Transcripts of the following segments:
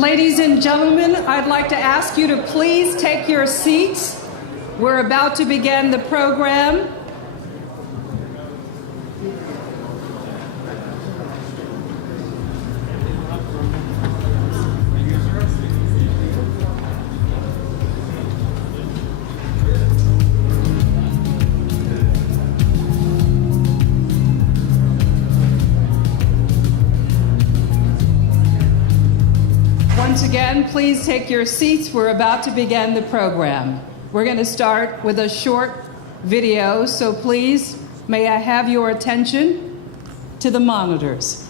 Ladies and gentlemen, I'd like to ask you to please take your seats. We're about to begin the program. Once again, please take your seats. We're about to begin the program. We're going to start with a short video, so please, may I have your attention to the monitors.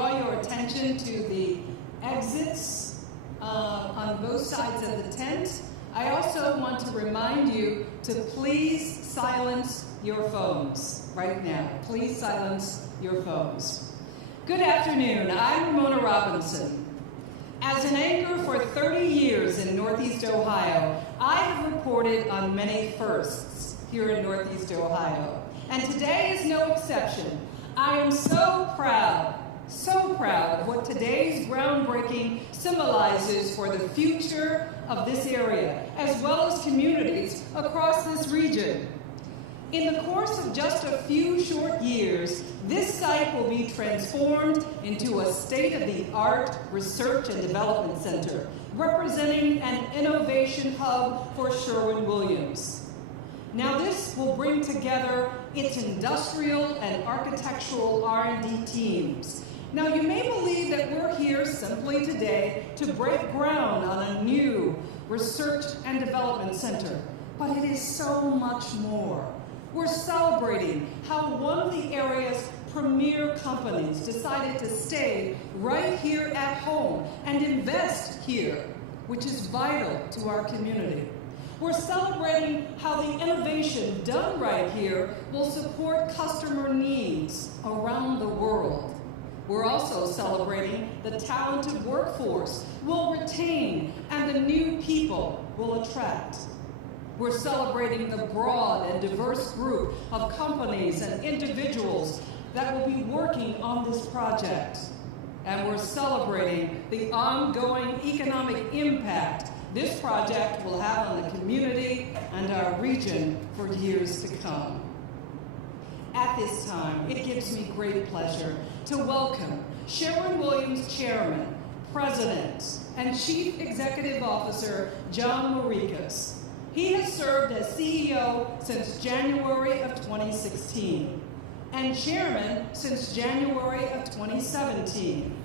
draw your attention to the exits on both sides of the tent. I also want to remind you to please silence your phones right now. Please silence your phones. Good afternoon. I'm Ramona Robinson. As an anchor for 30 years in Northeast Ohio, I have reported on many firsts here in Northeast Ohio. And today is no exception. I am so proud of what today's groundbreaking symbolizes for the future of this area, as well as communities across this region. In the course of just a few short years, this site will be transformed into a state-of-the-art research and development center, representing an innovation hub for Sherwin-Williams. Now this will bring together its industrial and architectural R&D teams. Now you may believe that we're here simply today to break ground on a new research and development center, but it is so much more. We're celebrating how one of the area's premier companies decided to stay right here at home and invest here, which is vital to our community. We're celebrating how the innovation done right here will support customer needs around the world. We're also celebrating the talented workforce we'll retain and the new people we'll attract. We're celebrating the broad and diverse group of companies and individuals that will be working on this project. And we're celebrating the ongoing economic impact this project will have on the community and our region for years to come. At this time, it gives me great pleasure to welcome Sherwin-Williams Chairman, President, and Chief Executive Officer John Morikis. He has served as CEO since January of 2016 and Chairman since January of 2017.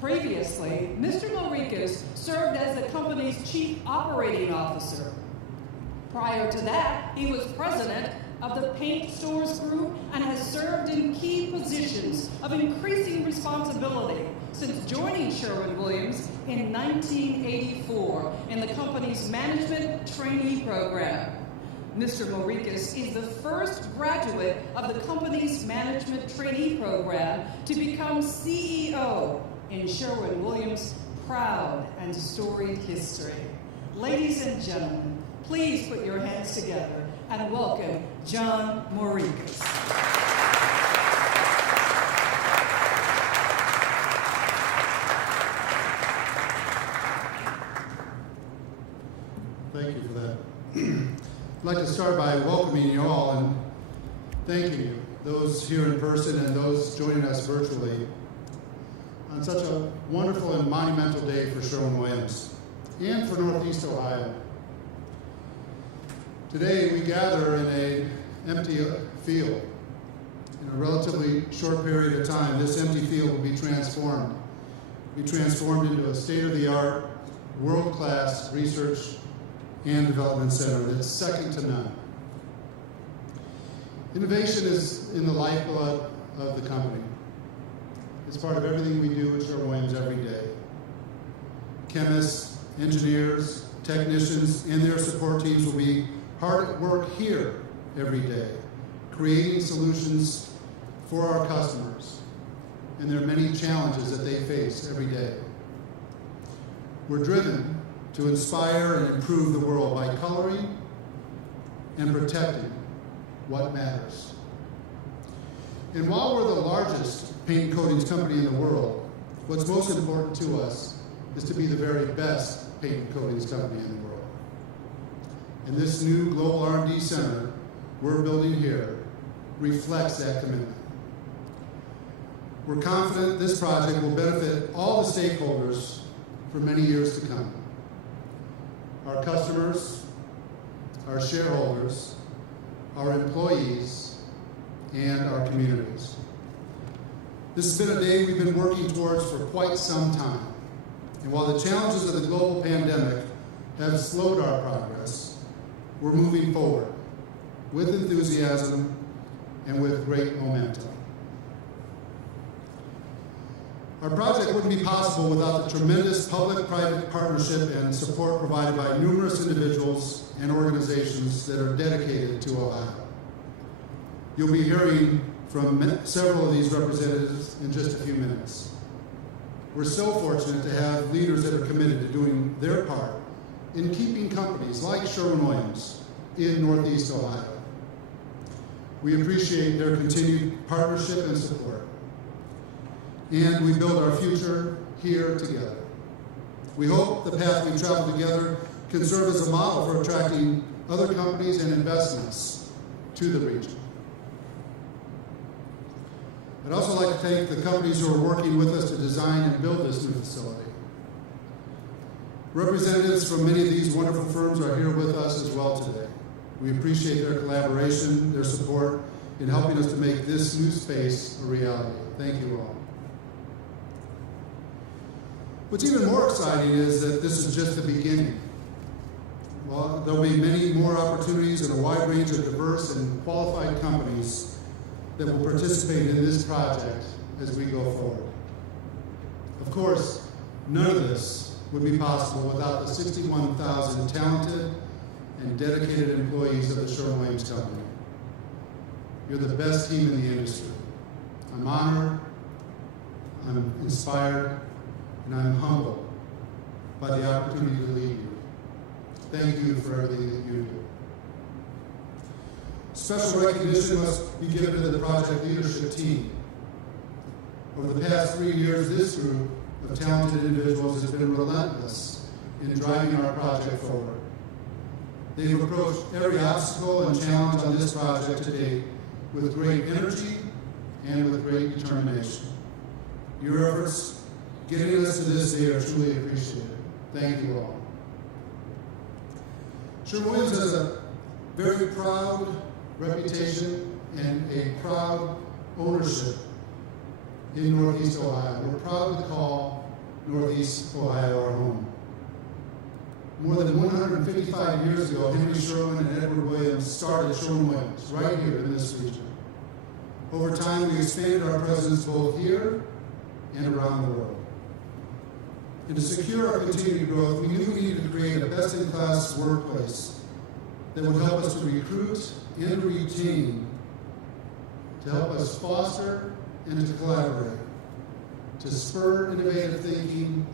Previously, Mr. Morikis served as the company's Chief Operating Officer. Prior to that, he was President of the Paint Stores Group and has served in key positions of increasing responsibility since joining Sherwin-Williams in 1984 in the company's management trainee program. Mr. Morikis is the first graduate of the company's management trainee program to become CEO in Sherwin-Williams' proud and storied history. Ladies and gentlemen, please put your hands together and welcome John Morikis. Thank you for that. I'd like to start by welcoming you all and thanking you, those here in person and those joining us virtually, on such a wonderful and monumental day for Sherwin-Williams and for Northeast Ohio. Today we gather in an empty field. In a relatively short period of time, this empty field will be transformed into a state-of-the-art, world-class research and development center that's second to none. Innovation is in the lifeblood of the company. It's part of everything we do at Sherwin-Williams every day. Chemists, engineers, technicians, and their support teams will be hard at work here every day, creating solutions for our customers, and there are many challenges that they face every day. We're driven to inspire and improve the world by coloring and protecting what matters. And while we're the largest paint and coatings company in the world, what's most important to us is to be the very best paint and coatings company in the world. And this new global R&D center we're building here reflects that commitment. We're confident this project will benefit all the stakeholders for many years to come. Our customers, our shareholders, our employees, and our communities. This has been a day we've been working towards for quite some time. And while the challenges of the global pandemic have slowed our progress, we're moving forward with enthusiasm and with great momentum. Our project wouldn't be possible without the tremendous public-private partnership and support provided by numerous individuals and organizations that are dedicated to Ohio. You'll be hearing from several of these representatives in just a few minutes. We're so fortunate to have leaders that are committed to doing their part in keeping companies like Sherwin-Williams in Northeast Ohio. We appreciate their continued partnership and support. And we build our future here together. We hope the path we travel together can serve as a model for attracting other companies and investments to the region. I'd also like to thank the companies who are working with us to design and build this new facility. Representatives from many of these wonderful firms are here with us as well today. We appreciate their collaboration, their support in helping us to make this new space a reality. Thank you all. What's even more exciting is that this is just the beginning. Well, there'll be many more opportunities and a wide range of diverse and qualified companies that will participate in this project as we go forward. Of course, none of this would be possible without the 61,000 talented and dedicated employees of the Sherwin-Williams Company. You're the best team in the industry. I'm honored, I'm inspired, and I'm humbled by the opportunity to lead you. Thank you for everything that you do. Special recognition must be given to the project leadership team. Over the past 3 years, this group of talented individuals has been relentless in driving our project forward. They've approached every obstacle and challenge on this project to date with great energy and with great determination. Your efforts getting us to this day are truly appreciated. Thank you all. Sherwin-Williams has a very proud reputation and a proud ownership in Northeast Ohio. We're proud to call Northeast Ohio our home. More than 155 years ago, Henry Sherwin and Edward Williams started Sherwin-Williams right here in this region. Over time, we expanded our presence both here and around the world. And to secure our continued growth, we knew we needed to create a best-in-class workplace that would help us to recruit and retain, to help us foster and to collaborate, to spur innovative thinking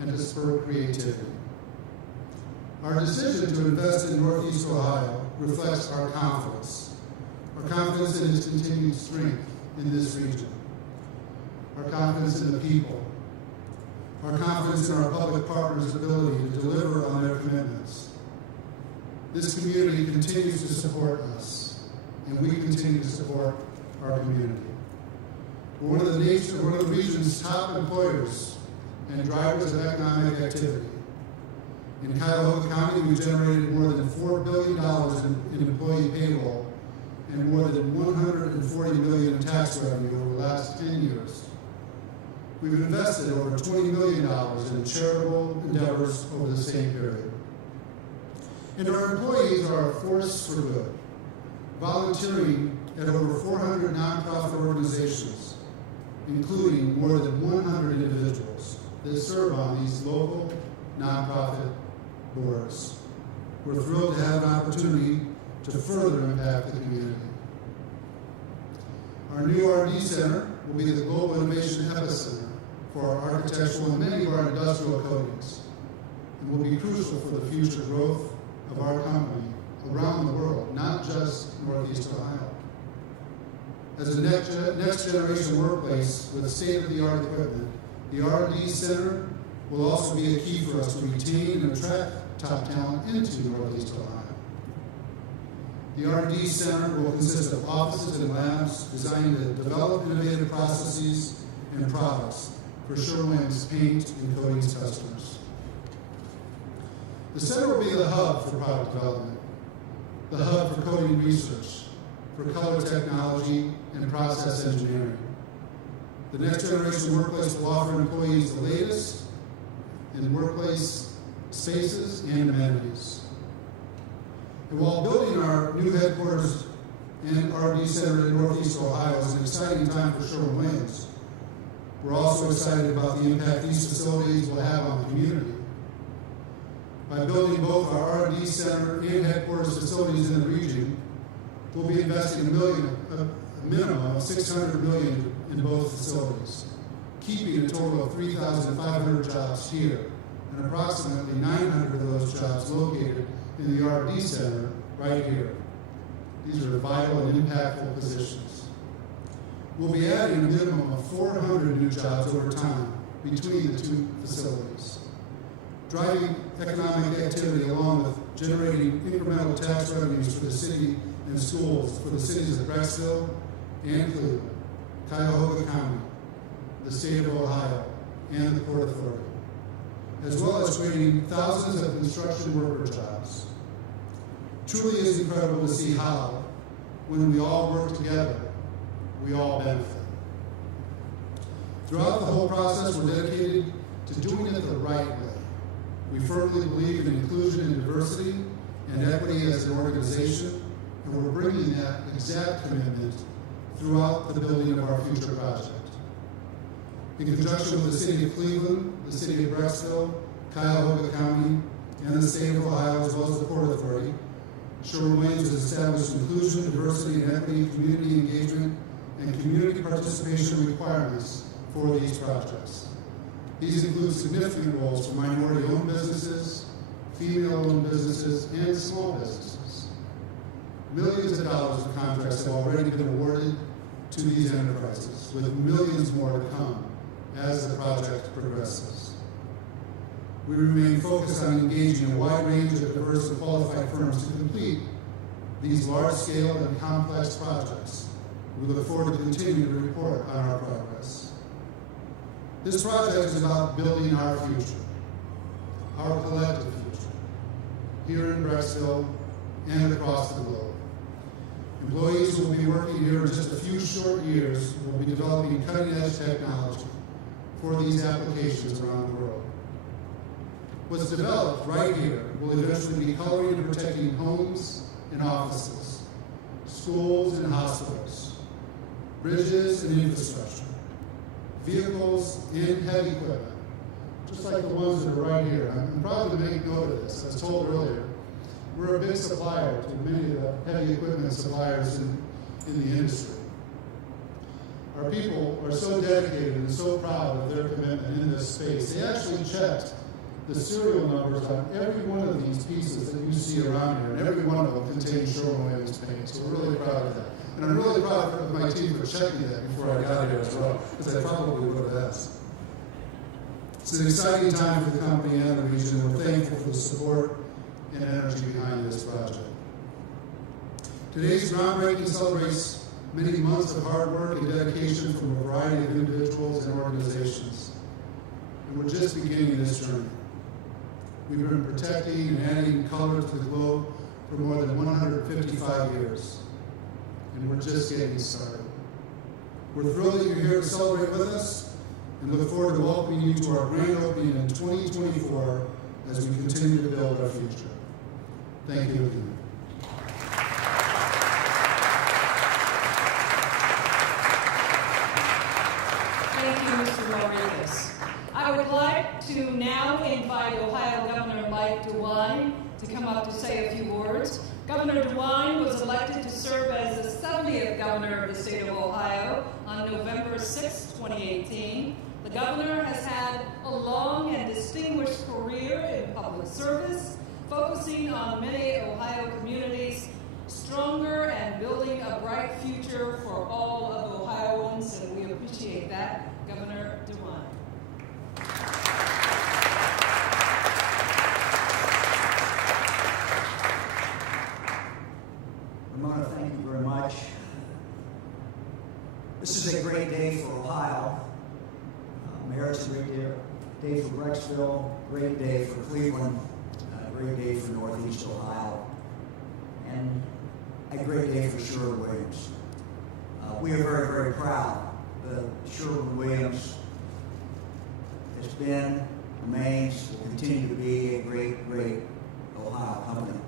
and to spur creativity. Our decision to invest in Northeast Ohio reflects our confidence in its continued strength in this region, our confidence in the people, our confidence in our public partners' ability to deliver on their commitments. This community continues to support us, and we continue to support our community. We're one of the region's top employers and drivers of economic activity. In Cuyahoga County, we generated more than $4 billion in employee payroll and more than $140 million in tax revenue over the last 10 years. We've invested over $20 million in charitable endeavors over the same period. And our employees are a force for good, volunteering at over 400 nonprofit organizations, including more than 100 individuals that serve on these local nonprofit boards. We're thrilled to have an opportunity to further impact the community. Our new R&D Center will be the global innovation epicenter for our architectural and many of our industrial coatings, and will be crucial for the future growth of our company around the world, not just Northeast Ohio. As a next generation workplace with state-of-the-art equipment, the R&D Center will also be a key for us to retain and attract top talent into Northeast Ohio. The R&D Center will consist of offices and labs designed to develop innovative processes and products for Sherwin-Williams paint and coatings customers. The center will be the hub for product development, the hub for coating research, for color technology and process engineering. The next generation workplace will offer employees the latest in workplace spaces and amenities. And while building our new headquarters and R&D Center in Northeast Ohio is an exciting time for Sherwin-Williams, We're also excited about the impact these facilities will have on the community. By building both our R&D center and headquarters facilities in the region, we'll be investing a minimum of $600 million in both facilities, keeping a total of 3,500 jobs here, and approximately 900 of those jobs located in the R&D center right here. These are vital and impactful positions. We'll be adding a minimum of 400 new jobs over time between the two facilities, driving economic activity along with generating incremental tax revenues for the city and schools for the cities of Brecksville and Cleveland, Cuyahoga County, the state of Ohio, and the Port Authority, as well as creating thousands of construction worker jobs. Truly is incredible to see how, when we all work together, we all benefit. Throughout the whole process, we're dedicated to doing it the right way. We firmly believe in inclusion and diversity and equity as an organization, and we're bringing that exact commitment throughout the building of our future project. In conjunction with the City of Cleveland, the City of Brecksville, Cuyahoga County, and the State of Ohio, as well as the Port Authority, Sherwin-Williams has established inclusion, diversity, and equity, community engagement, and community participation requirements for these projects. These include significant roles for minority-owned businesses, female-owned businesses, and small businesses. Millions of dollars of contracts have already been awarded to these enterprises, with millions more to come as the project progresses. We remain focused on engaging a wide range of diverse and qualified firms to complete these large-scale and complex projects. We look forward to continuing to report on our progress. This project is about building our future, our collective future, here in Brecksville and across the globe. Employees who will be working here in just a few short years will be developing cutting-edge technology for these applications around the world. What's developed right here will eventually be coloring and protecting homes and offices, schools and hospitals, bridges and infrastructure, vehicles and heavy equipment, just like the ones that are right here. I'm proud to make note of this. As told earlier, we're a big supplier to many of the heavy equipment suppliers in the industry. Our people are so dedicated and so proud of their commitment in this space. They actually checked the serial numbers on every one of these pieces that you see around here, and every one of them contains Sherwin-Williams paint, so we're really proud of that. And I'm really proud of my team for checking that before I got here as well, because I probably would have asked. It's an exciting time for the company and the region, and we're thankful for the support and energy behind this project. Today's groundbreaking celebrates many months of hard work and dedication from a variety of individuals and organizations, and we're just beginning this journey. We've been protecting and adding color to the globe for more than 155 years, and we're just getting started. We're thrilled that you're here to celebrate with us, and look forward to welcoming you to our grand opening in 2024 as we continue to build our future. Thank you again. Thank you, Mr. Rodriguez. I would like to now invite Ohio Governor Mike Dewine to come up to say a few words. Governor Dewine was elected to serve as the 70th governor of the state of Ohio on November 6, 2018. The governor has had a long and distinguished career in public service, focusing on many Ohio communities, stronger and building a bright future for all of Ohioans, and we appreciate that, Governor Dewine. Ramona, thank you very much. This is a great day for Ohio. Mayor, it's a great day for Brecksville, great day for Cleveland, great day for Northeast Ohio, and a great day for Sherwin-Williams. We are very, very proud that Sherwin-Williams has been, remains, will continue to be a great, great Ohio company.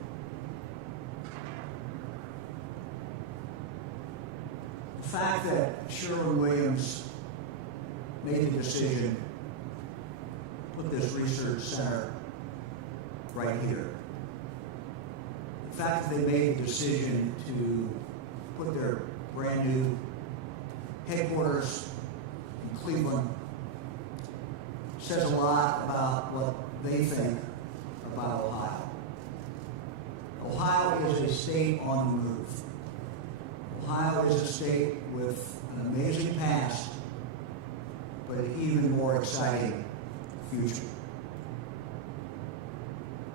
The fact that Sherwin-Williams made the decision to put this research center right here. The fact that they made the decision to put their brand new headquarters in Cleveland says a lot about what they think about Ohio. Ohio is a state on the move. Ohio is a state with an amazing past, but an even more exciting future.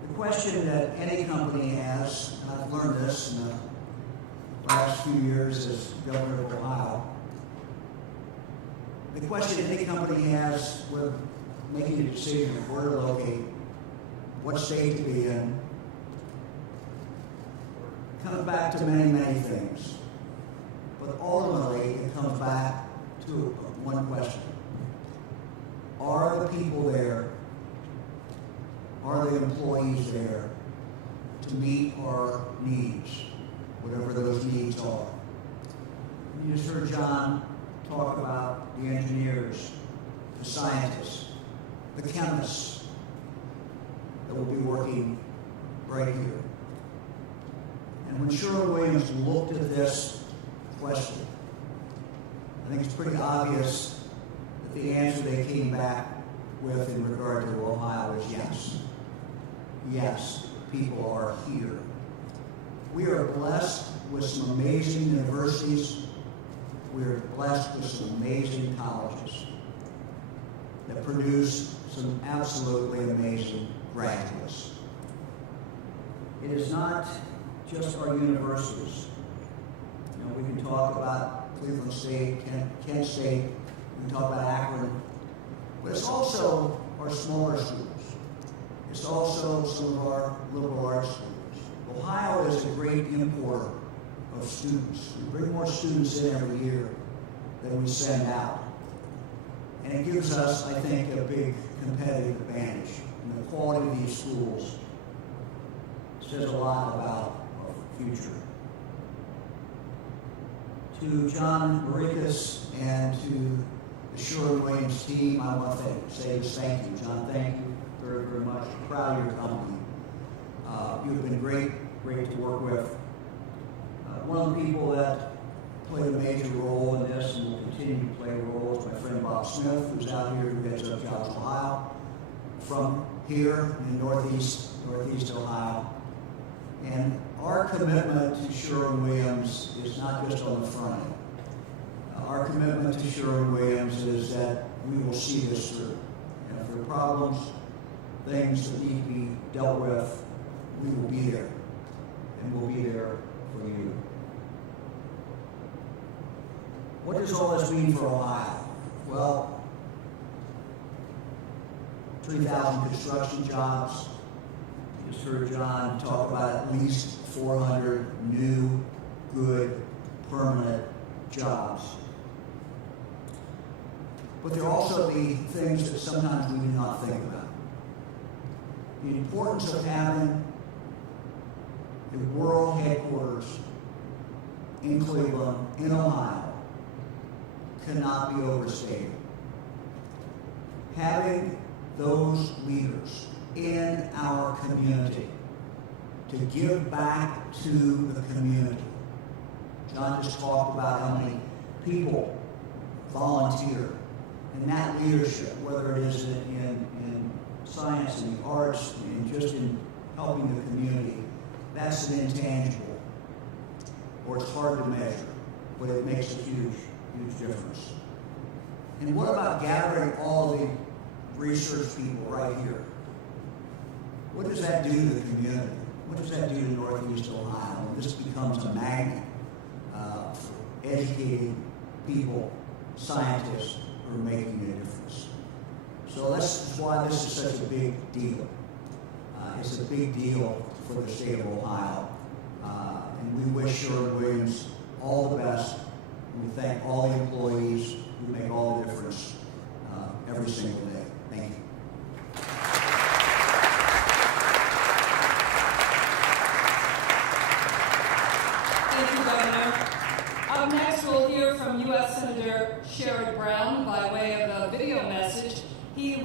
The question that any company has, and I've learned this in the last few years as governor of Ohio, the question any company has with making a decision of where to locate, what state to be in, comes back to many, many things. But ultimately, it comes back to one question. Are the people there, are the employees there to meet our needs, whatever those needs are? You just heard John talk about the engineers, the scientists, the chemists that will be working right here. And when Sherwin-Williams looked at this question, I think it's pretty obvious that the answer they came back with in regard to Ohio is yes. Yes, people are here. We are blessed with some amazing universities. We are blessed with some amazing colleges that produce some absolutely amazing graduates. It is not just our universities. You know, we can talk about Cleveland State, Kent State, we can talk about Akron, but it's also our smaller schools. It's also some of our liberal arts schools. Ohio is a great importer of students. We bring more students in every year than we send out. And it gives us, I think, a big competitive advantage. And the quality of these schools says a lot about our future. To John Marikas and to the Sherwin-Williams team, I want to say thank you. John, thank you very, very much. I'm proud of your company. You've been great to work with. One of the people that played a major role in this and will continue to play a role is my friend Bob Smith, who's out here, who heads up Jobs Ohio, from here in Northeast Ohio. And our commitment to Sherwin-Williams is not just on the front end. Our commitment to Sherwin-Williams is that we will see this through. And if there are problems, things that need to be dealt with, we will be there. And we'll be there for you. What does all this mean for Ohio? Well, 3,000 construction jobs. You just heard John talk about at least 400 new, good, permanent jobs. But there are also the things that sometimes we do not think about. The importance of having a world headquarters in Cleveland, in Ohio, cannot be overstated. Having those leaders in our community to give back to the community. John just talked about how many people volunteer, and that leadership, whether it is in science and the arts and just in helping the community, that's an intangible, or it's hard to measure, but it makes a huge difference. And what about gathering all the research people right here? What does that do to the community? What does that do to Northeast Ohio? This becomes a magnet for educating people, scientists who are making a difference. So that's why this is such a big deal. It's a big deal for the state of Ohio. And we wish Sherwin-Williams all the best. We thank all the employees who make all the difference every single day. Thank you. Thank you, Governor. Up next, we'll hear from U.S. Senator Sherrod Brown by way of a video.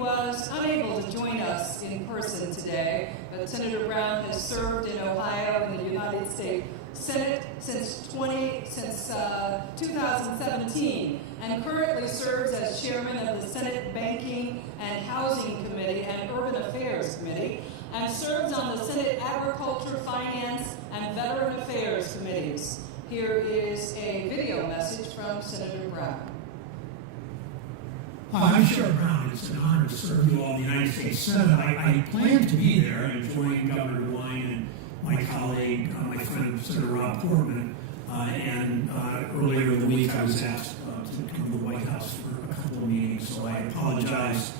was unable to join us in person today, but Senator Brown has served in Ohio in the United States Senate since 2017 and currently serves as chairman of the Senate Banking and Housing Committee and Urban Affairs Committee, and serves on the Senate Agriculture, Finance, and Veteran Affairs Committees. Here is a video message from Senator Brown. Hi, I'm Sherwin Brown. It's an honor to serve you all in the United States Senate. I plan to be there and join Governor Dewine and my colleague, my friend Senator Rob Portman. Earlier in the week, I was asked to come to the White House for a couple of meetings, so I apologize.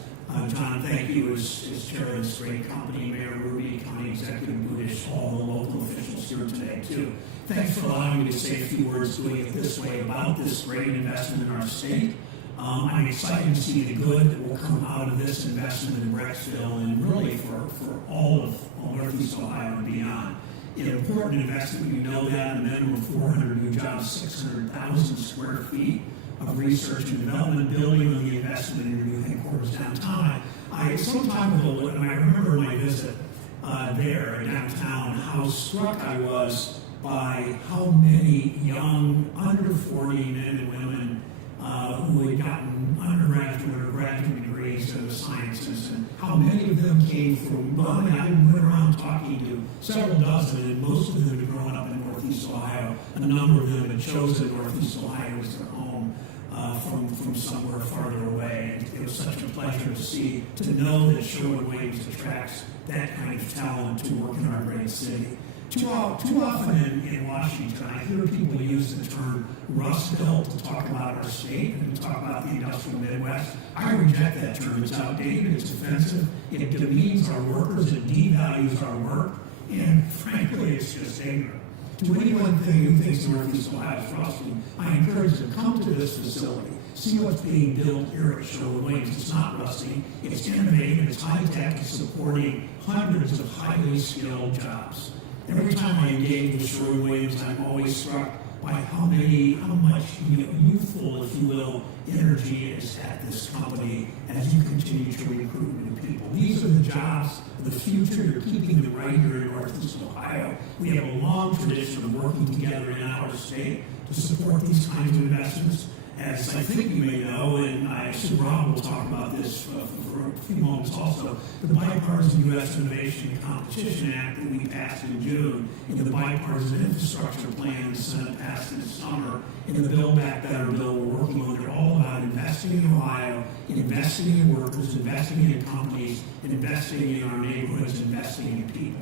John, thank you as chair of this great company, Mayor Ruby, County Executive Budish, all the local officials here today, too. Thanks for allowing me to say a few words doing it this way about this great investment in our state. I'm excited to see the good that will come out of this investment in Brecksville and really for all of Northeast Ohio and beyond. An important investment, you know that, a minimum of 400 new jobs, 600,000 square feet of research and development, building on the investment in your new headquarters downtown. Some time ago, and I remember my visit there downtown, how struck I was by how many young, under 40 men and women who had gotten undergraduate or graduate degrees in the sciences, and how many of them came from, I went around talking to several dozen, and most of them had grown up in Northeast Ohio. A number of them had chosen Northeast Ohio as their home from somewhere farther away. And it was such a pleasure to know that Sherwin-Williams attracts that kind of talent to work in our great city. Too often in Washington, I hear people use the term Rust Belt to talk about our state and to talk about the industrial Midwest. I reject that term. It's outdated, it's offensive, it demeans our workers, it devalues our work, and frankly, it's just ignorant. To anyone who thinks Northeast Ohio is rusty, I encourage them to come to this facility, see what's being built here at Sherwin-Williams. It's not rusty, it's innovative, it's high-tech, it's supporting hundreds of highly skilled jobs. Every time I engage with Sherwin-Williams, I'm always struck by how much youthful, if you will, energy is at this company as you continue to recruit new people. These are the jobs of the future. You're keeping them right here in Northeast Ohio. We have a long tradition of working together in our state to support these kinds of investments. As I think you may know, and I assume Rob will talk about this for a few moments also, the Bipartisan U.S. Innovation and Competition Act that we passed in June, and the Bipartisan Infrastructure Plan the Senate passed this summer, and the Build Back Better bill we're working on, they're all about investing in Ohio, investing in workers, investing in companies, and investing in our neighborhoods, investing in people.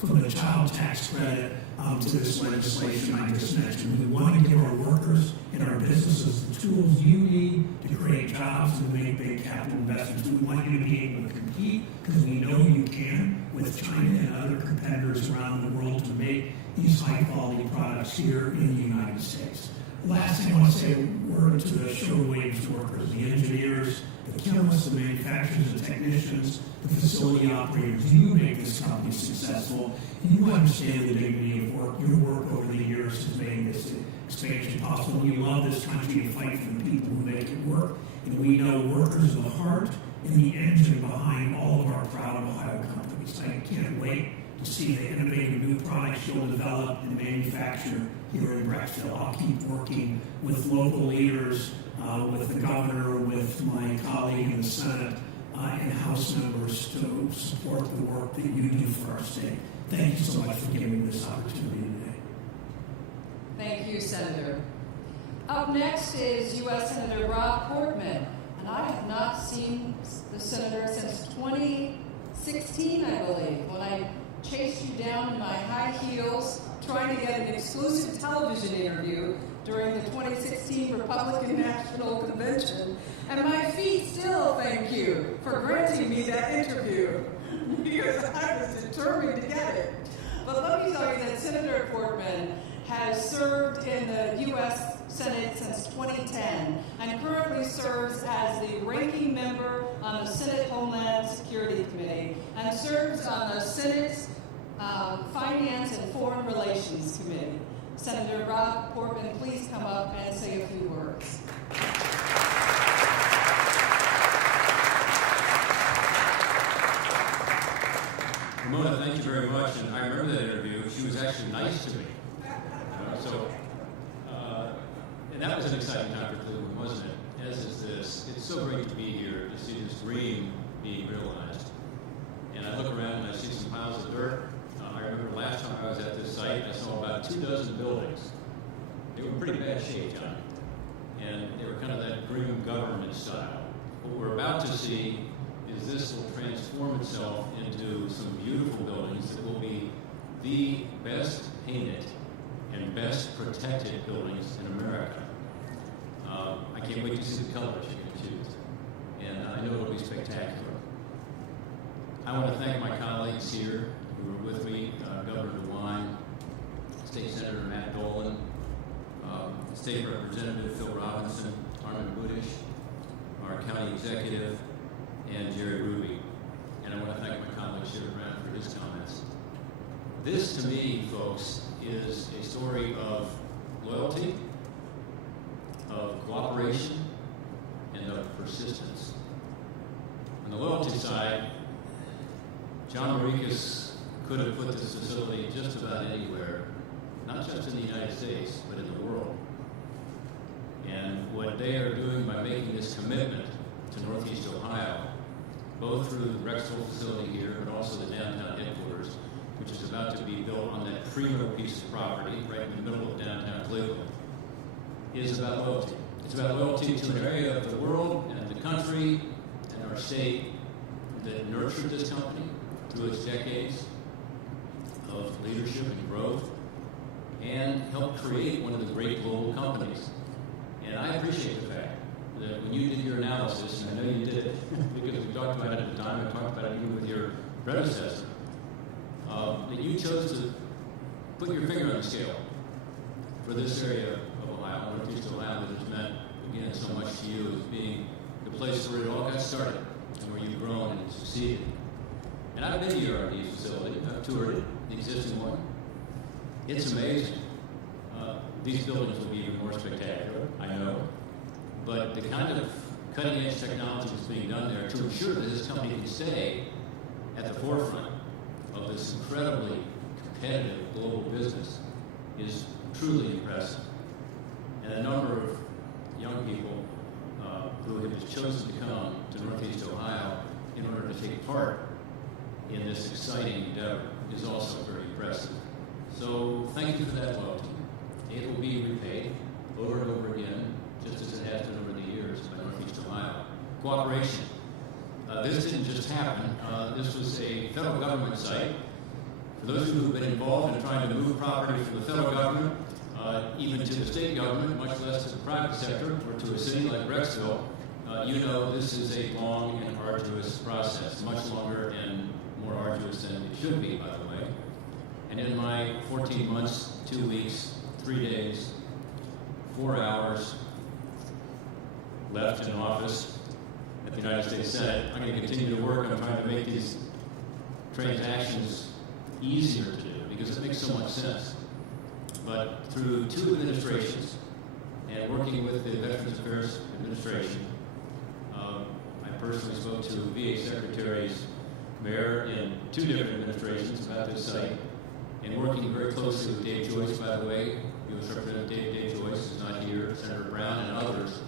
From the child tax credit to this legislation I just mentioned. We want to give our workers and our businesses the tools you need to create jobs and make big capital investments. We want you to be able to compete, because we know you can, with China and other competitors around the world to make these high-quality products here in the United States. Last thing I want to say a word to the Sherwin-Williams workers, the engineers, the chemists, the manufacturers, the technicians, the facility operators. You make this company successful. You understand the dignity of work. Your work over the years has made this expansion possible. We love this country to fight for the people who make it work. And we know workers are the heart and the engine behind all of our proud Ohio companies. I can't wait to see the innovative new products you'll develop and manufacture here in Brecksville. I'll keep working with local leaders, with the governor, with my colleague in the Senate, and House members to support the work that you do for our state. Thank you so much for giving me this opportunity today. Thank you, Senator. Up next is U.S. Senator Rob Portman, and I have not seen the senator since 2016, I believe, when I chased you down in my high heels trying to get an exclusive television interview during the 2016 Republican National Convention. And my feet still thank you for granting me that interview, because I was determined to get it. But let me tell you that Senator Portman has served in the U.S. Senate since 2010 and currently serves as the ranking member on the Senate Homeland Security Committee and serves on the Senate's Finance and Foreign Relations Committee. Senator Rob Portman, please come up and say a few words. Ramona, thank you very much. And I remember that interview. She was actually nice to me. And that was an exciting time for Cleveland, wasn't it? As is this. It's so great to be here, to see this dream being realized. And I look around and I see some piles of dirt. I remember last time I was at this site, I saw about 24 buildings. They were in pretty bad shape, John. And they were kind of that grim government style. What we're about to see is this will transform itself into some beautiful buildings that will be the best painted and best protected buildings in America. I can't wait to see the colors you can choose. And I know it'll be spectacular. I want to thank my colleagues here who were with me, Governor Dewine, State Senator Matt Dolan, State Representative Phil Robinson, Armin Budish, our county executive, and Jerry Ruby. And I want to thank my colleague Sherwin for his comments. This, to me, folks, is a story of loyalty, of cooperation, and of persistence. On the loyalty side, John Maurikas could have put this facility just about anywhere, not just in the United States, but in the world. And what they are doing by making this commitment to Northeast Ohio, both through the Brecksville facility here, but also the downtown headquarters, which is about to be built on that primo piece of property right in the middle of downtown Cleveland, is about loyalty. It's about loyalty to an area of the world and the country and our state that nurtured this company through its decades of leadership and growth and helped create one of the great global companies. And I appreciate the fact that when you did your analysis, and I know you did it because we talked about it at the time, I talked about it even with your predecessor, that you chose to put your finger on the scale for this area of Ohio, Northeast Ohio, that has meant, again, so much to you as being the place where it all got started and where you've grown and succeeded. And I've been to your R&D facility. I've toured it, the existing one. It's amazing. These buildings will be even more spectacular, I know. But the kind of cutting-edge technology that's being done there to ensure that this company can stay at the forefront of this incredibly competitive global business is truly impressive. And a number of young people who have chosen to come to Northeast Ohio in order to take part in this exciting endeavor is also very impressive. So thank you for that loyalty. It will be repaid over and over again, just as it has been over the years by Northeast Ohio. Cooperation. This didn't just happen. This was a federal government site. For those of you who have been involved in trying to move property from the federal government, even to the state government, much less to the private sector or to a city like Brecksville, you know this is a long and arduous process, much longer and more arduous than it should be, by the way. And in my 14 months, 2 weeks, 3 days, 4 hours left in office at the United States Senate, I'm going to continue to work on trying to make these transactions easier to do because it makes so much sense. But through 2 administrations and working with the Veterans Affairs Administration, I personally spoke to VA secretaries, mayor in 2 different administrations about this site, and working very closely with Dave Joyce, by the way. U.S. Representative Dave Joyce is not here, Senator Brown and others.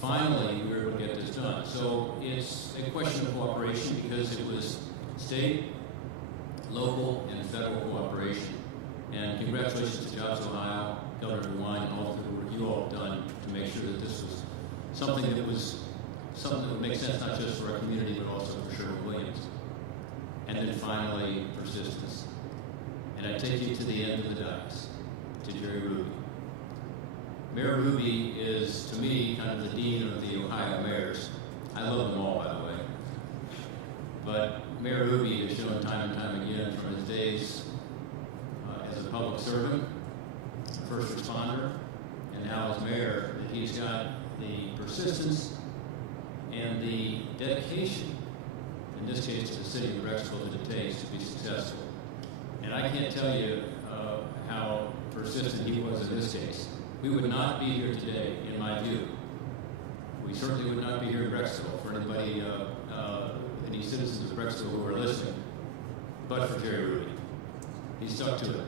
Finally, we were able to get this done. So it's a question of cooperation because it was state, local, and federal cooperation. And congratulations to Jobs Ohio, Governor Dewine, and all the work you all have done to make sure that this was something that would make sense not just for our community, but also for Sherwin-Williams. And then finally, persistence. And I take you to the end of the dais, to Jerry Ruby. Mayor Ruby is, to me, kind of the dean of the Ohio mayors. I love them all, by the way. But Mayor Ruby has shown time and time again from his days as a public servant, a first responder, and now as mayor, that he's got the persistence and the dedication, in this case to the city of Brecksville, that it takes to be successful. And I can't tell you how persistent he was in this case. We would not be here today, in my view. We certainly would not be here in Brecksville for anybody, any citizens of Brecksville who are listening. but for Jerry Ruby. He stuck to it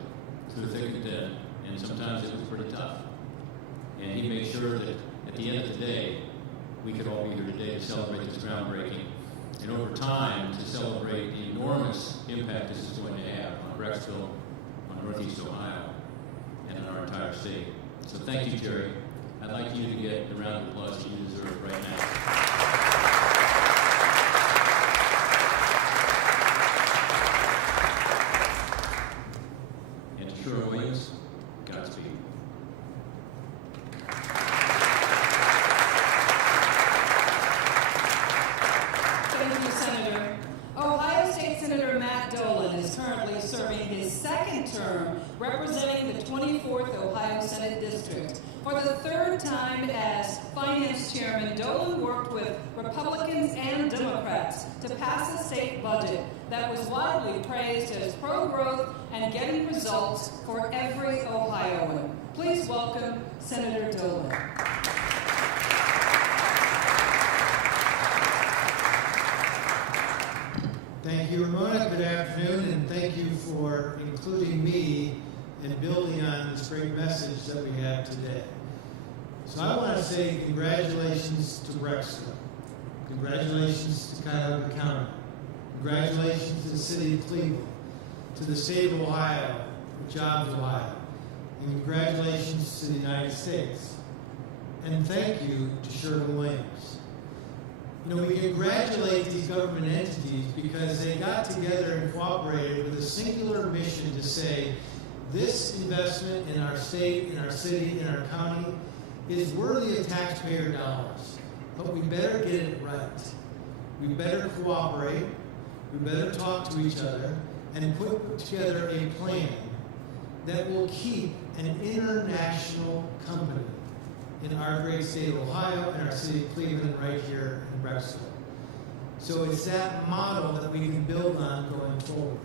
through thick and thin, and sometimes it was pretty tough. And he made sure that at the end of the day, we could all be here today to celebrate this groundbreaking, and over time to celebrate the enormous impact this is going to have on Brecksville, on Northeast Ohio, and on our entire state. So thank you, Jerry. I'd like you to get the round of applause that you deserve right now. And to Sherwin-Williams, Godspeed. Thank you, Senator. Ohio State Senator Matt Dolan is currently serving his second term representing the 24th Ohio Senate District. For the third time as Finance Chairman, Dolan worked with Republicans and Democrats to pass a state budget that was widely praised as pro-growth and getting results for every Ohioan. Please welcome Senator Dolan. Thank you, Ramona. Good afternoon, and thank you for including me and building on this great message that we have today. So I want to say congratulations to Brecksville. Congratulations to Cuyahoga County. Congratulations to the city of Cleveland, to the state of Ohio, to Jobs Ohio, and congratulations to the United States. And thank you to Sherwin-Williams. You know, we congratulate these government entities because they got together and cooperated with a singular mission to say, this investment in our state, in our city, in our county is worthy of taxpayer dollars, but we better get it right. We better cooperate, we better talk to each other, and put together a plan that will keep an international company in our great state of Ohio and our city of Cleveland right here in Brecksville. So it's that model that we can build on going forward.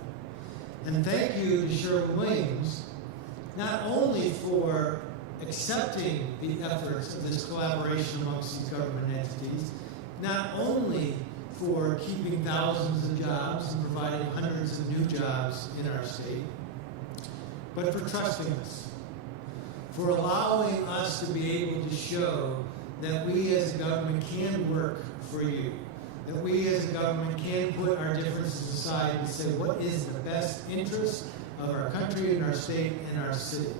And thank you to Sherwin-Williams, not only for accepting the efforts of this collaboration amongst these government entities, not only for keeping thousands of jobs and providing hundreds of new jobs in our state, but for trusting us, for allowing us to be able to show that we as a government can work for you, that we as a government can put our differences aside and say what is the best interest of our country and our state and our city.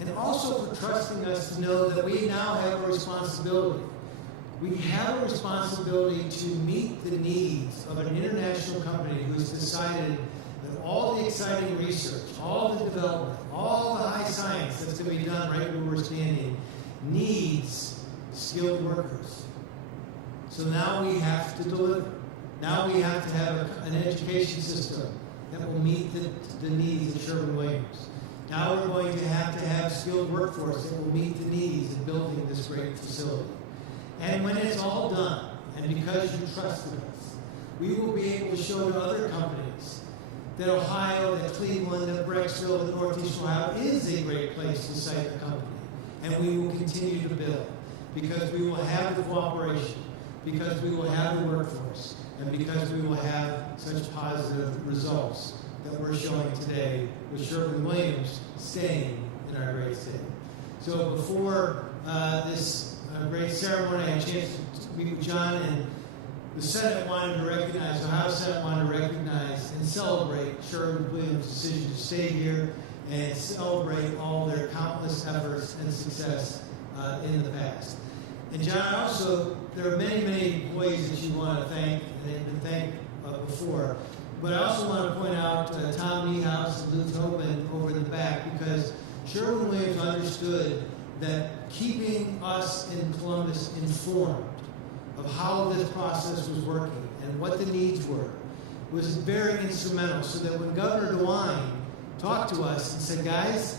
And also for trusting us to know that we now have a responsibility. We have a responsibility to meet the needs of an international company who's decided that all the exciting research, all the development, all the high science that's going to be done right where we're standing needs skilled workers. So now we have to deliver. Now we have to have an education system that will meet the needs of Sherwin-Williams. Now we're going to have skilled workforce that will meet the needs of building this great facility. And when it's all done, and because you trusted us, we will be able to show to other companies that Ohio, that Cleveland, that Brecksville, that Northeast Ohio is a great place to site a company. And we will continue to build because we will have the cooperation, because we will have the workforce, and because we will have such positive results that we're showing today with Sherwin-Williams staying in our great state. So before this great ceremony, I had a chance to meet with John, and the Senate wanted to recognize, the Ohio Senate wanted to recognize and celebrate Sherwin-Williams' decision to stay here and celebrate all their countless efforts and success in the past. And John, also, there are many, many employees that you want to thank, and they've been thanked before. But I also want to point out Tom Niehaus and Lou Tobin over in the back, because Sherwin-Williams understood that keeping us in Columbus informed of how this process was working and what the needs were was very instrumental, so that when Governor Dewine talked to us and said, guys,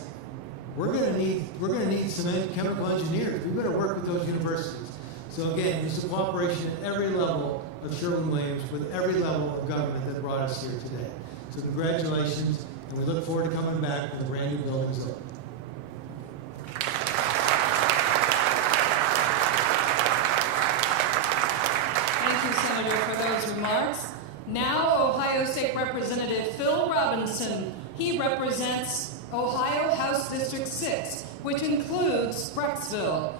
we're going to need some chemical engineers. We better work with those universities. So again, it's a cooperation at every level of Sherwin-Williams with every level of government that brought us here today. So congratulations, and we look forward to coming back when the brand new building's open. Thank you, Senator, for those remarks. Now, Ohio Ohio State Representative Phil Robinson. He represents Ohio House District 6, which includes Brecksville.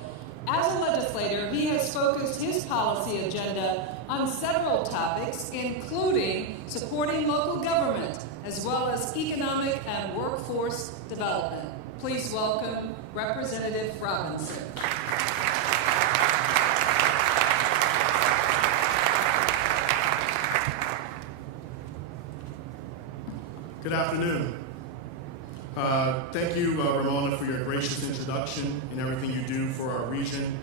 As a legislator, he has focused his policy agenda on several topics, including supporting local government, as well as economic and workforce development. Please welcome Representative Robinson. Good afternoon. Thank you, Ramona, for your gracious introduction and everything you do for our region.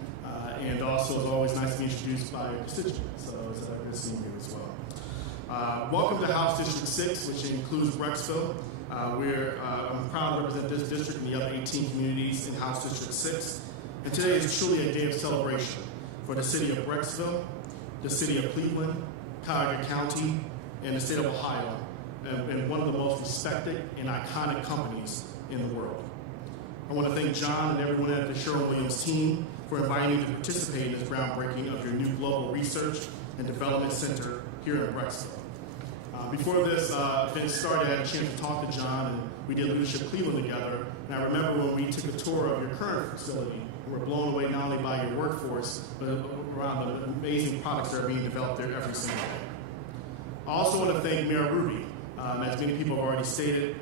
And also, it's always nice to be introduced by your constituents, so it's good seeing you as well. Welcome to House District 6, which includes Brecksville. I'm proud to represent this district and the other 18 communities in House District 6. And today is truly a day of celebration for the city of Brecksville, the city of Cleveland, Cuyahoga County, and the state of Ohio, and one of the most respected and iconic companies in the world. I want to thank John and everyone at the Sherwin-Williams team for inviting me to participate in this groundbreaking of your new Global Research and Development Center here in Brecksville. Before this event started, I had a chance to talk to John, and we did Leadership Cleveland together. And I remember when we took a tour of your current facility, we were blown away not only by your workforce, but around the amazing products that are being developed there every single day. I also want to thank Mayor Ruby. As many people have already stated,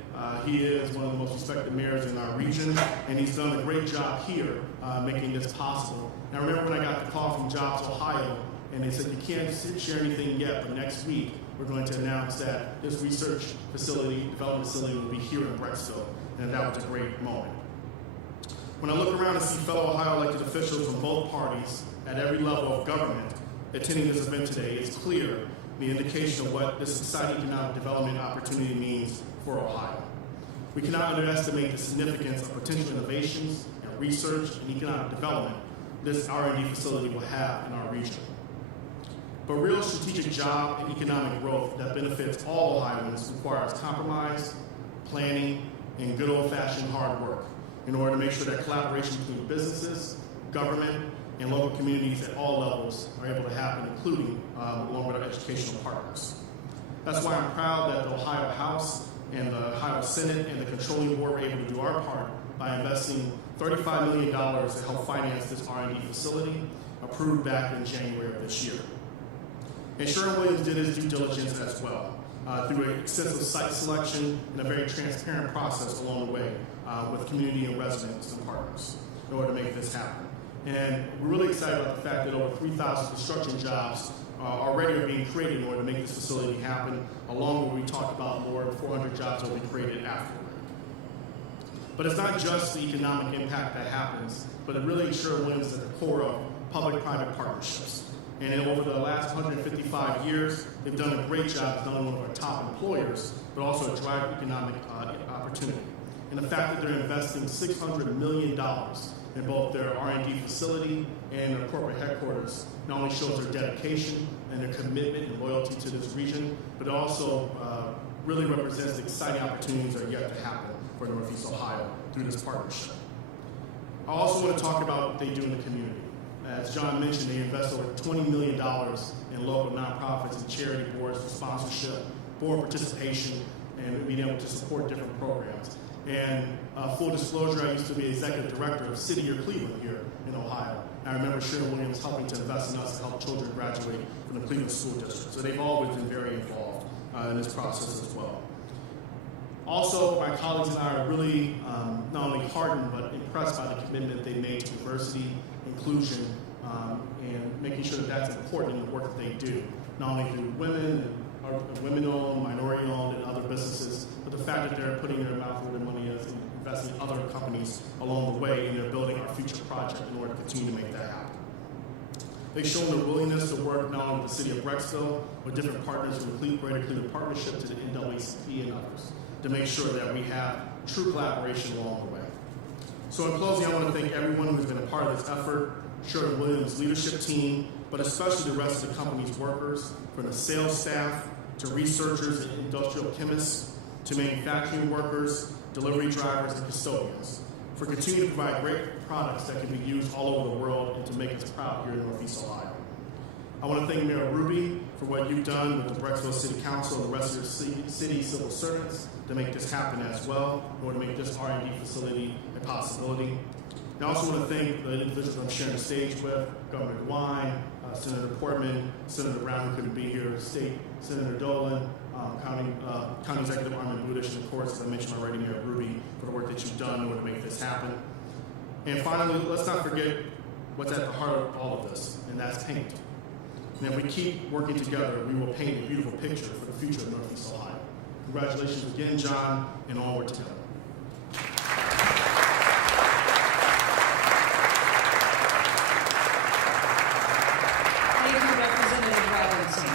he is one of the most respected mayors in our region, and he's done a great job here making this possible. And I remember when I got the call from Jobs Ohio, and they said, you can't share anything yet, but next week we're going to announce that this research facility, development facility, will be here in Brecksville, and that was a great moment. When I look around and see fellow Ohio elected officials from both parties at every level of government attending this event today, it's clear the indication of what this exciting economic development opportunity means for Ohio. We cannot underestimate the significance of potential innovations and research and economic development this R&D facility will have in our region. But real strategic job and economic growth that benefits all Ohioans requires compromise, planning, and good old-fashioned hard work in order to make sure that collaboration between businesses, government, and local communities at all levels are able to happen, including along with our educational partners. That's why I'm proud that the Ohio House and the Ohio Senate and the Controlling Board were able to do our part by investing $35 million to help finance this R&D facility, approved back in January of this year. And Sherwin-Williams did his due diligence as well, through an extensive site selection and a very transparent process along the way with community and residents and partners in order to make this happen. And we're really excited about the fact that over 3,000 construction jobs already are being created in order to make this facility happen, along with what we talked about more than 400 jobs that will be created afterward. But it's not just the economic impact that happens, but it really Sherwin-Williams is at the core of public-private partnerships. And over the last 155 years, they've done a great job as not only one of our top employers, but also a driver of economic opportunity. And the fact that they're investing $600 million in both their R&D facility and their corporate headquarters not only shows their dedication and their commitment and loyalty to this region, but also really represents the exciting opportunities that are yet to happen for Northeast Ohio through this partnership. I also want to talk about what they do in the community. As John mentioned, they invest over $20 million in local nonprofits and charity boards for sponsorship, board participation, and being able to support different programs. And full disclosure, I used to be executive director of City of Cleveland here in Ohio. And I remember Sherwin-Williams helping to invest in us to help children graduate from the Cleveland School District. So they've always been very involved in this process as well. Also, my colleagues and I are really not only heartened, but impressed by the commitment they made to diversity, inclusion, and making sure that that's important in the work that they do, not only through women-owned, minority-owned, and other businesses, but the fact that they're putting their mouth where their money is and investing in other companies along the way, and they're building our future project in order to continue to make that happen. They've shown their willingness to work not only with the city of Brecksville, but different partners from the Greater Cleveland Partnership to the NAACP and others, to make sure that we have true collaboration along the way. So in closing, I want to thank everyone who's been a part of this effort, Sherwin-Williams' leadership team, but especially the rest of the company's workers, from the sales staff to researchers and industrial chemists to manufacturing workers, delivery drivers, and custodians, for continuing to provide great products that can be used all over the world and to make us proud here in Northeast Ohio. I want to thank Mayor Ruby for what you've done with the Brecksville City Council and the rest of your city civil servants to make this happen as well, in order to make this R&D facility a possibility. And I also want to thank the individuals I'm sharing the stage with, Governor Dewine, Senator Portman, Senator Brown, who couldn't be here, State Senator Dolan, County Executive Armin Budish, and of course, as I mentioned already, Mayor Ruby, for the work that you've done in order to make this happen. And finally, let's not forget what's at the heart of all of this, and that's paint. And if we keep working together, we will paint a beautiful picture for the future of Northeast Ohio. Congratulations again, John, and onward together. Thank you, Representative Robinson.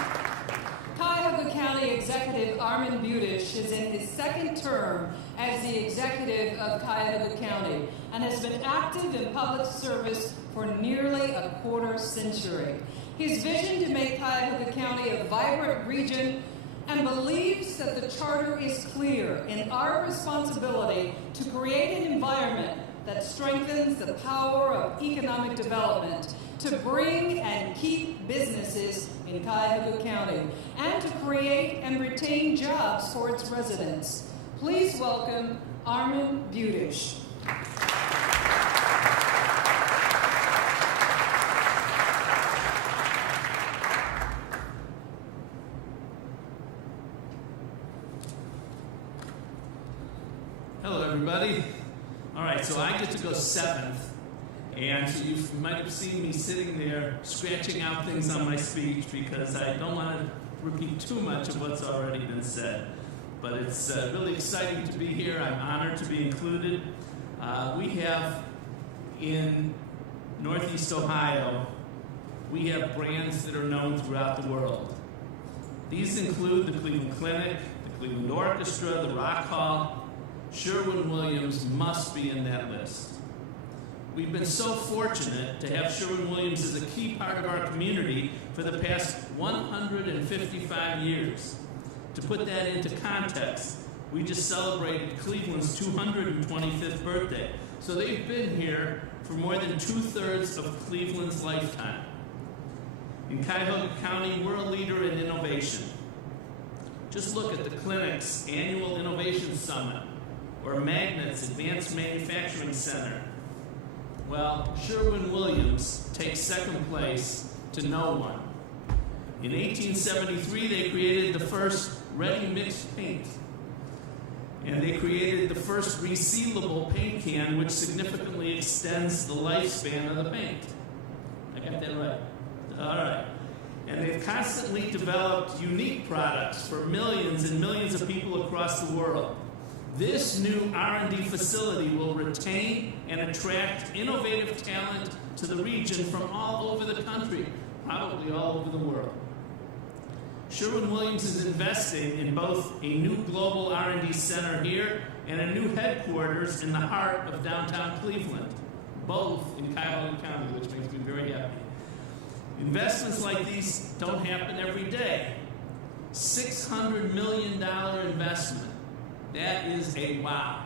Cuyahoga County Executive Armin Budish is in his second term as the executive of Cuyahoga County and has been active in public service for nearly a quarter century. His vision to make Cuyahoga County a vibrant region and believes that the charter is clear in our responsibility to create an environment that strengthens the power of economic development, to bring and keep businesses in Cuyahoga County, and to create and retain jobs for its residents. Please welcome Armin Budish. Hello, everybody. All right, so I get to go 7th, and you might have seen me sitting there scratching out things on my speech because I don't want to repeat too much of what's already been said. But it's really exciting to be here. I'm honored to be included. We have in Northeast Ohio, we have brands that are known throughout the world. These include the Cleveland Clinic, the Cleveland Orchestra, the Rock Hall. Sherwin-Williams must be in that list. We've been so fortunate to have Sherwin-Williams as a key part of our community for the past 155 years. To put that into context, we just celebrated Cleveland's 225th birthday. So they've been here for more than 2/3 of Cleveland's lifetime. In Cuyahoga County, we're a leader in innovation. Just look at the clinic's annual Innovation Summit, or Magnet's Advanced Manufacturing Center. Well, Sherwin-Williams takes second place to no one. In 1873, they created the first ready-mixed paint. And they created the first resealable paint can, which significantly extends the lifespan of the paint. I got that right. All right. And they've constantly developed unique products for millions and millions of people across the world. This new R&D facility will retain and attract innovative talent to the region from all over the country, probably all over the world. Sherwin-Williams is investing in both a new global R&D center here and a new headquarters in the heart of downtown Cleveland, both in Cuyahoga County, which makes me very happy. Investments like these don't happen every day. $600 million investment. That is a wow.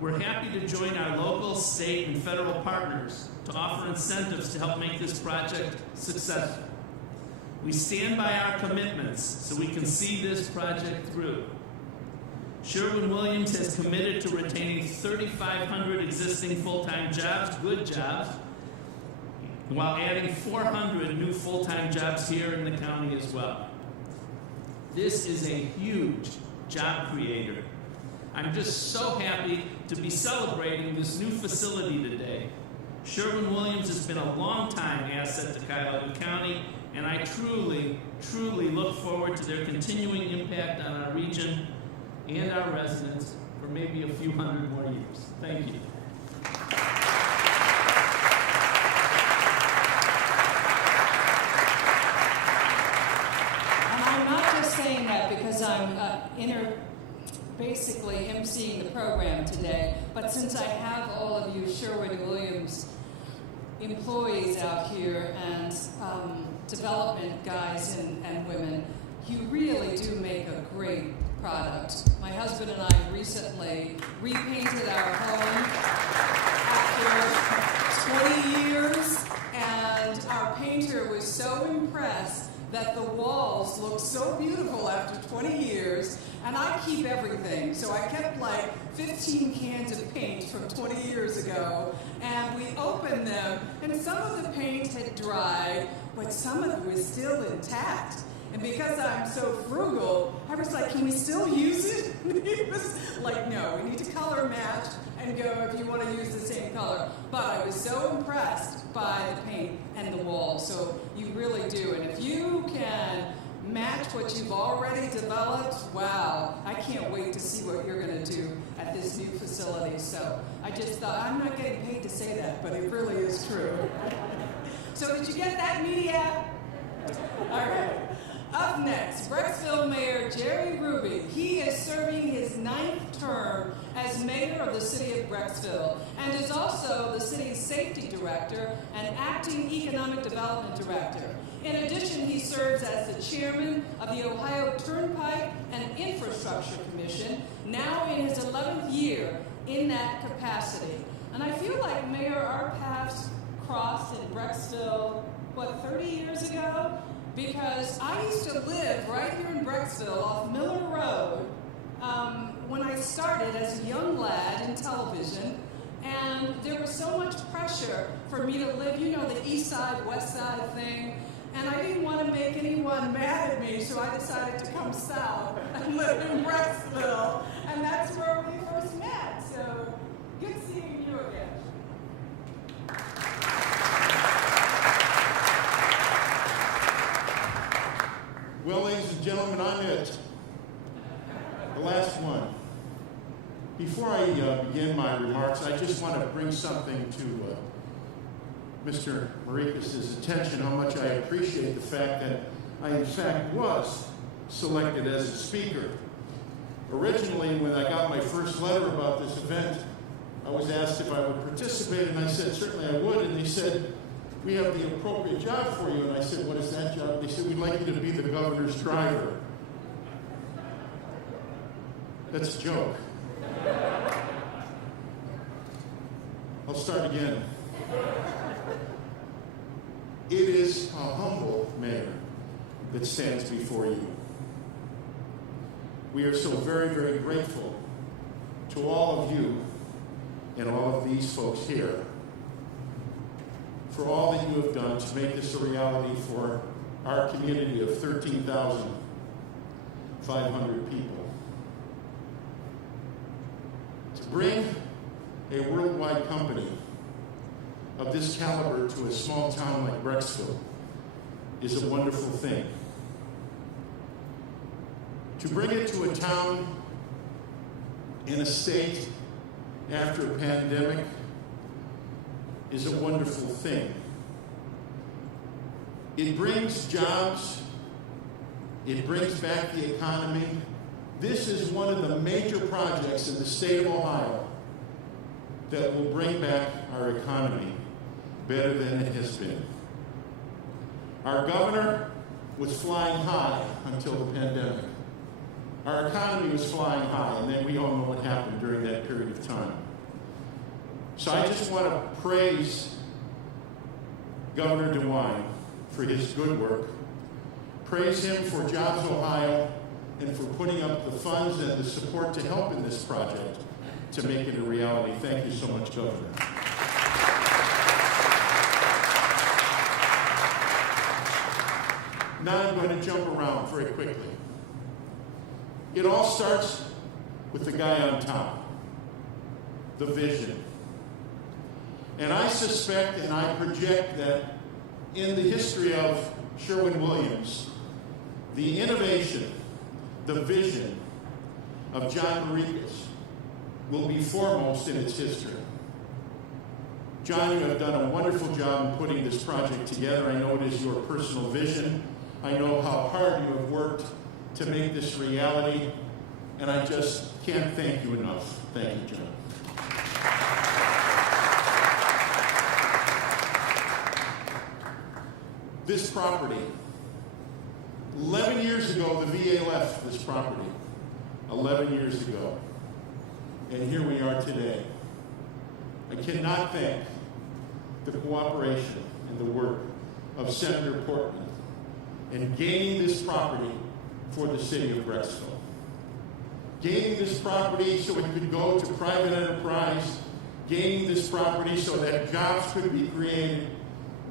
We're happy to join our local, state, and federal partners to offer incentives to help make this project successful. We stand by our commitments so we can see this project through. Sherwin-Williams has committed to retaining 3,500 existing full-time jobs, good jobs, while adding 400 new full-time jobs here in the county as well. This is a huge job creator. I'm just so happy to be celebrating this new facility today. Sherwin-Williams has been a long-time asset to Cuyahoga County, and I truly, truly look forward to their continuing impact on our region and our residents for maybe a few hundred more years. Thank you. And I'm not just saying that because I'm basically emceeing the program today, but since I have all of you Sherwin-Williams employees out here and development guys and women, you really do make a great product. My husband and I recently repainted our home after 20 years, and our painter was that the walls look so beautiful after 20 years, and I keep everything. So I kept like 15 cans of paint from 20 years ago, and we opened them, and some of the paint had dried, but some of it was still intact. And because I'm so frugal, I was like, can we still use it? He was like, no, we need to color match and go if you want to use the same color. But I was so impressed by the paint and the wall. So you really do. And if you can match what you've already developed, wow, I can't wait to see what you're going to do at this new facility. So I just thought, I'm not getting paid to say that, but it really is true. So did you get that, media? All right. Up next, Brecksville Mayor Jerry Ruby. He is serving his 9th term as mayor of the city of Brecksville and is also the city's safety director and acting economic development director. In addition, he serves as the chairman of the Ohio Turnpike and Infrastructure Commission, now in his 11th year in that capacity. And I feel like, Mayor, our paths crossed in Brecksville, 30 years ago? Because I used to live right here in Brecksville off Miller Road when I started as a young lad in television, and there was so much pressure for me to live, the east side, west side thing, and I didn't want to make anyone mad at me, so I decided to come south and live in Brecksville, and that's where we first met, so good seeing you again. Well, ladies and gentlemen, I'm it. The last one. Before I begin my remarks, I just want to bring something to Mr. Marikis' attention, how much I appreciate the fact that I, in fact, was selected as a speaker. Originally, when I got my first letter about this event, I was asked if I would participate, and I said, certainly I would, and they said, we have the appropriate job for you. And I said, what is that job? They said, we'd like you to be the governor's driver. That's a joke. I'll start again. It is a humble mayor that stands before you. We are so very, very grateful to all of you and all of these folks here for all that you have done to make this a reality for our community of 13,500 people. To bring a worldwide company of this caliber to a small town like Brecksville is a wonderful thing. To bring it to a town in a state after a pandemic is a wonderful thing. It brings jobs. It brings back the economy. This is one of the major projects in the state of Ohio that will bring back our economy better than it has been. Our governor was flying high until the pandemic. Our economy was flying high, and then we all know what happened during that period of time. So I just want to praise Governor Dewine for his good work. Praise him for Jobs Ohio and for putting up the funds and the support to help in this project to make it a reality. Thank you so much, Governor. Now I'm going to jump around very quickly. It all starts with the guy on top, the vision. And I suspect and I project that in the history of Sherwin-Williams, the innovation, the vision of John Marikis will be foremost in its history. John, you have done a wonderful job in putting this project together. I know it is your personal vision. I know how hard you have worked to make this reality, and I just can't thank you enough. Thank you, John. This property, 11 years ago, the VA left this property. 11 years ago. And here we are today. I cannot thank the cooperation and the work of Senator Portman, and gaining this property for the city of Brecksville. Gaining this property so it could go to private enterprise, gaining this property so that jobs could be created,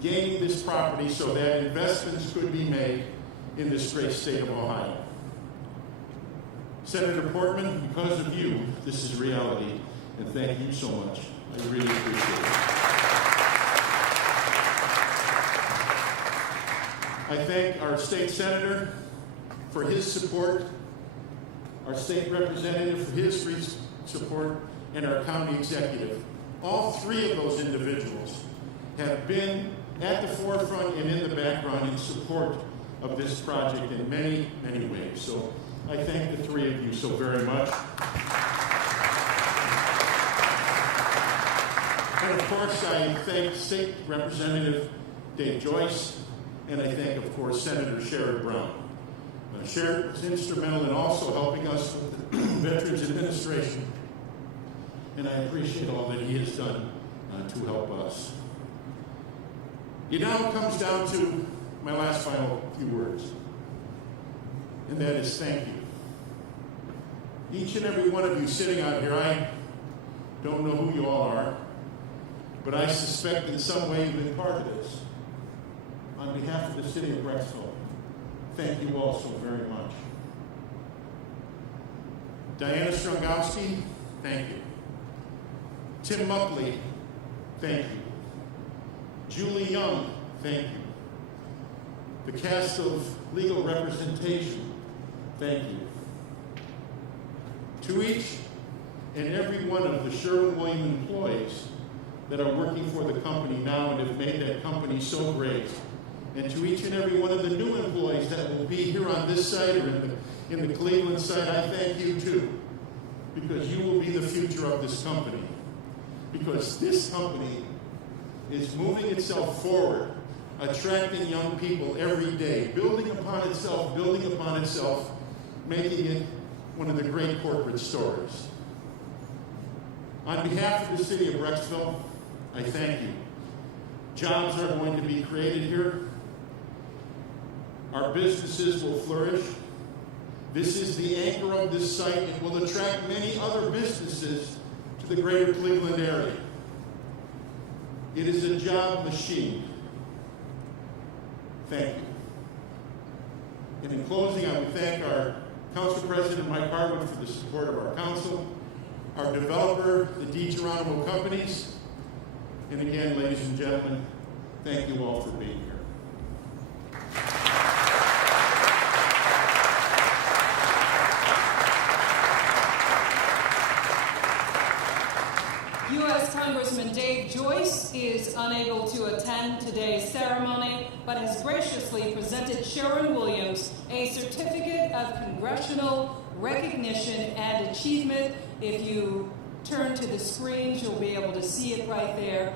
gaining this property so that investments could be made in this great state of Ohio. Senator Portman, because of you, this is reality, and thank you so much. I really appreciate it. I thank our state senator for his support, our state representative for his support, and our county executive. All three of those individuals have been at the forefront and in the background in support of this project in many, many ways. So I thank the three of you so very much. And of course, I thank State Representative Dave Joyce, and I thank, of course, Senator Sherrod Brown. Sherrod was instrumental in also helping us with the Veterans Administration, and I appreciate all that he has done to help us. It now comes down to my last final few words, and that is thank you. Each and every one of you sitting out here, I don't know who you all are, but I suspect in some way you've been part of this. On behalf of the city of Brecksville, thank you all so very much. Diana Strongowski, thank you. Tim Muckley, thank you. Julie Young, thank you. The cast of legal representation, thank you. To each and every one of the Sherwin-Williams employees that are working for the company now and have made that company so great, and to each and every one of the new employees that will be here on this site or in the Cleveland site, I thank you too, because you will be the future of this company. Because this company is moving itself forward, attracting young people every day, building upon itself, making it one of the great corporate stories. On behalf of the city of Brecksville, I thank you. Jobs are going to be created here. Our businesses will flourish. This is the anchor of this site. It will attract many other businesses to the greater Cleveland area. It is a job machine. Thank you. And in closing, I would thank our Council President, Mike Harwood, for the support of our council, our developer, the DiGeronimo companies, and again, ladies and gentlemen, thank you all for being here. U.S. Congressman Dave Joyce is unable to attend today's ceremony, but has graciously presented Sherwin-Williams a certificate of congressional recognition and achievement. If you turn to the screens, you'll be able to see it right there.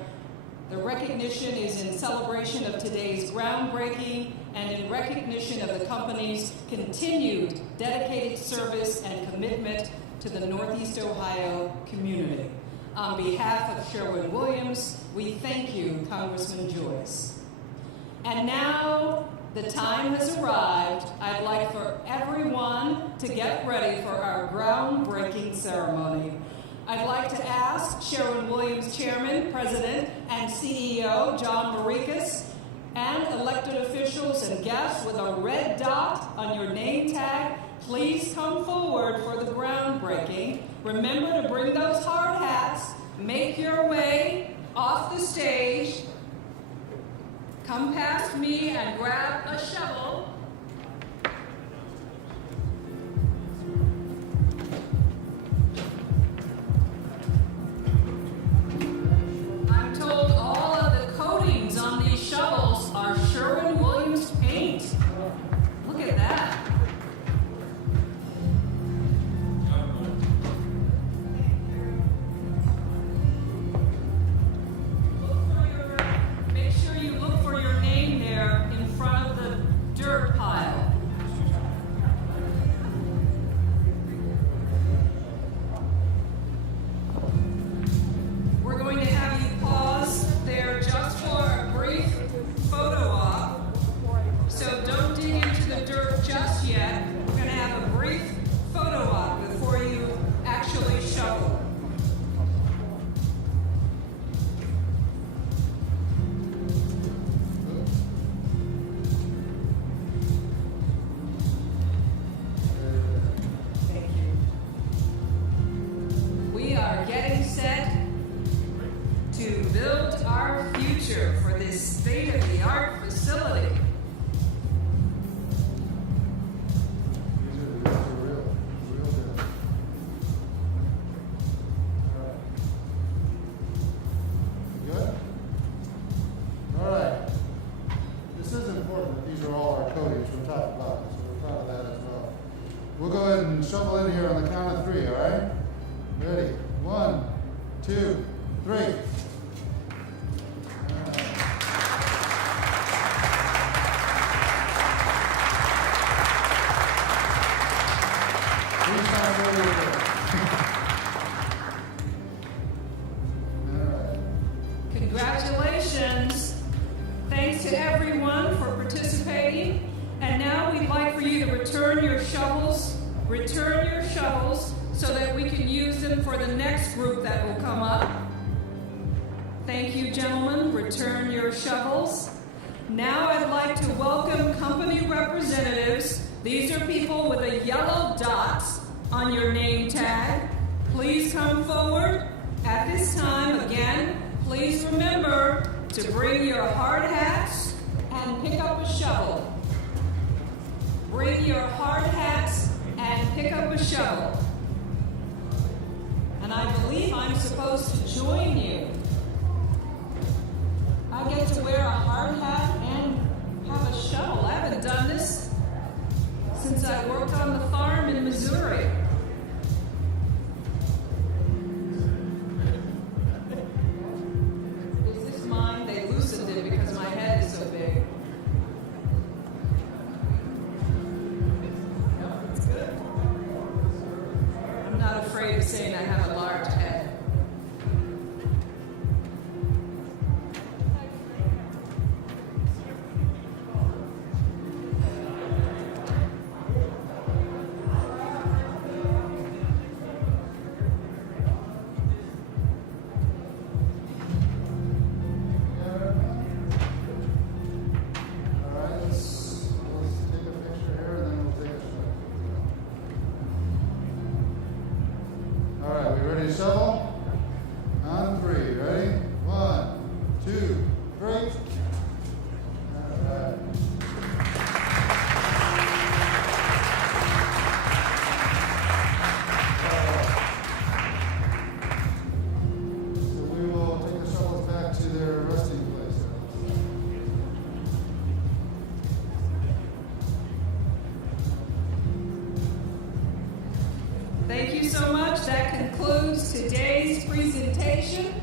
The recognition is in celebration of today's groundbreaking and in recognition of the company's continued dedicated service and commitment to the Northeast Ohio community. On behalf of Sherwin-Williams, we thank you, Congressman Joyce. And now the time has arrived. I'd like for everyone to get ready for our groundbreaking ceremony. I'd like to ask Sherwin-Williams Chairman, President, and CEO John Marikas, and elected officials and guests with a red dot on your name tag, please come forward for the groundbreaking. Remember to bring those hard hats. Make your way off the stage. Come past me and grab a shovel. I'm told all of the coatings on these shovels are Sherwin-Williams paint. Look at that. Make sure you look for your name there in front of the dirt We'll go ahead and shovel in here on the count of 3, all right? Ready? 1, 2, 3. Congratulations. Thanks to everyone for participating. And now we'd like for you to return your shovels so that we can use them for the next group that will come up. Thank you, gentlemen. Return your shovels. Now I'd like to welcome company representatives. These are people with a yellow dot on your name tag. Please come forward. At this time, again, please remember to bring your hard hats and pick up a shovel. Bring your hard hats and pick up a shovel. And I believe I'm supposed to join you. I get to wear a hard hat and have a shovel. I haven't done this since I worked on the farm in Missouri. Is this mine? They loosened it because my head is so big. No, it's good. I'm not afraid of saying I have a large head. Shovel on 3. Ready? 1, 2, 3. All right. So we will take the shovels back to their resting place. Thank you so much. That concludes today's presentation.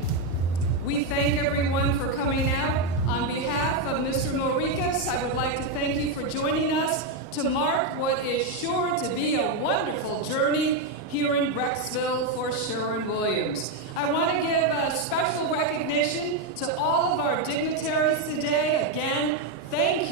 We thank everyone for coming out. On behalf of Mr. Noricas, I would like to thank you for joining us to mark what is sure to be a wonderful journey here in Brecksville for Sherwin-Williams. I want to give a special recognition to all of our dignitaries today. Again, thank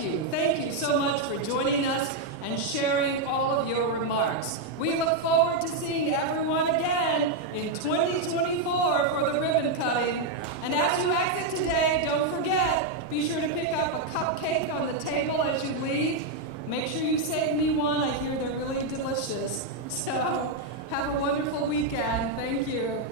you so much for joining us and sharing all of your remarks. We look forward to seeing everyone again in 2024 for the ribbon cutting. And as you exit today, don't forget, be sure to pick up a cupcake on the table as you leave. Make sure you save me one. I hear they're really delicious. So have a wonderful weekend. Thank you.